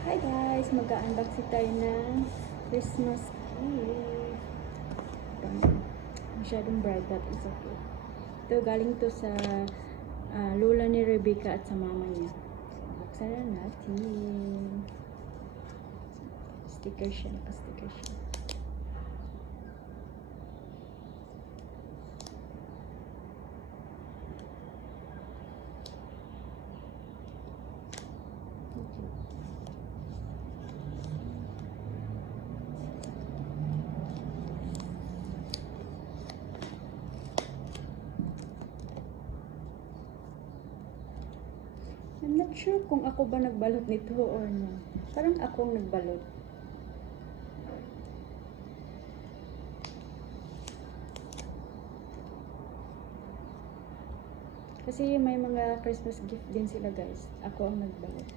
Hi guys! Mag-unboxing tayo ng Christmas gift. Masyadong bright but it's okay. Ito galing to sa lola ni Rebecca at sa mama niya. So, buksan na natin. Sticker siya. Naka-sticker siya. I'm not sure kung ako ba nagbalot nito or no. Parang akong nagbalot. Kasi may mga Christmas gift din sila guys. Ako ang nagbalot.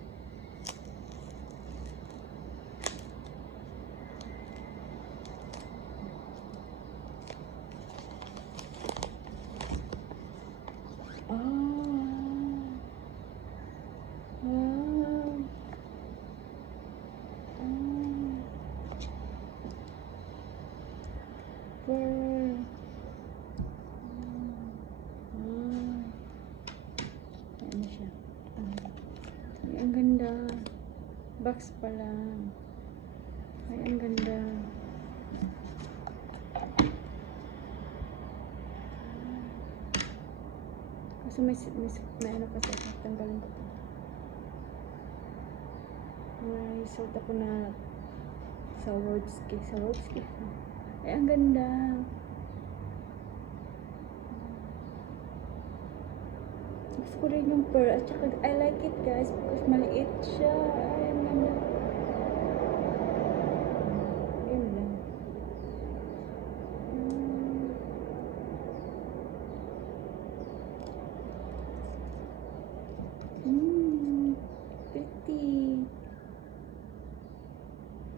Ano siya? Ay, ang ganda. Box pa lang. Ay, ang ganda. Kaso may ano kasi. Tanggalin ko to. May suot ako na sa Swarovski. Ay, ang ganda. Gusto ko rin yung pearl. At saka, I like it guys because maliit siya. Ay, ang ganda. Yun lang. Pretty.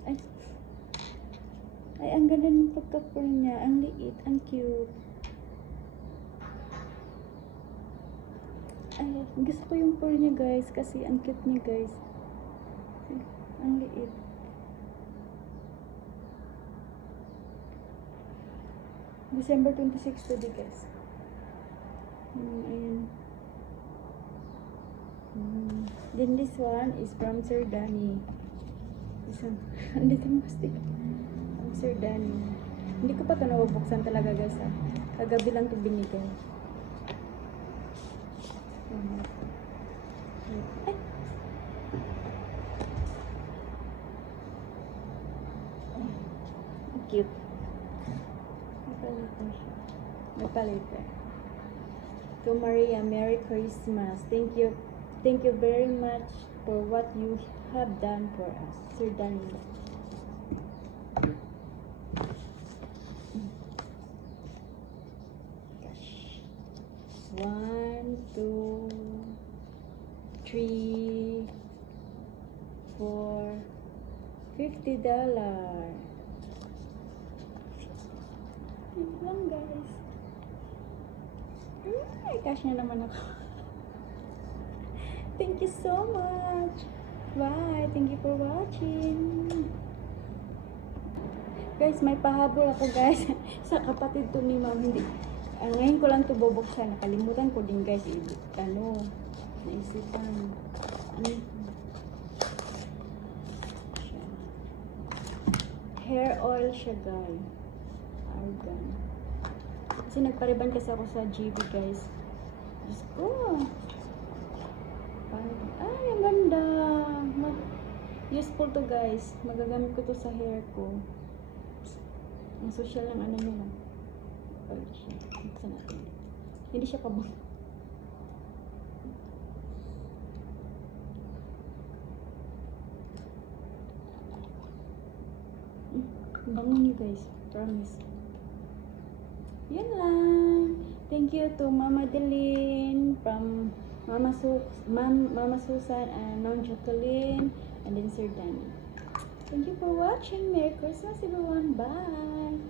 Ay, ang ganda ng pagka-pearl niya. Ang liit, ang cute. Ay, gusto ko yung pearl niya guys kasi ang cute niya guys. Ang liit. December 26 today guys. Ayan. Then this one is from Sir Danny. Isang, andito yung plastic. From Sir Danny. Hindi ko pa ito nabubuksan talaga guys ha. Kagabi lang ito binigay. Ay. Cute. May palita. To Maria, Merry Christmas. Thank you very much for what you have done for us. Sir Danny. Gosh. 1, 2, 3, 4, $50. Yun lang guys. Ay, cash na naman ako. Thank you so much. Bye. Thank you for watching. Guys, may pahabol ako guys. Sa kapatid to ni Ma'am. Hindi. Ngayon ko lang ito bubuksan. Nakalimutan ko din guys. Naisipan. Hair oil siya guys. Argan. Kasi nagpariban kasi ako sa GB guys. Diyos ko. Ay, ang ganda. Useful to guys. Magagamit ko to sa hair ko. Ang social lang ano nila. Buksan natin. Hindi siya pabang. Bango niyo guys. Promise. Yun lang. Thank you to Mama Delene from Mama Susan and Ma'am Jacqueline and then Sir Danny. Thank you for watching. Merry Christmas everyone. Bye.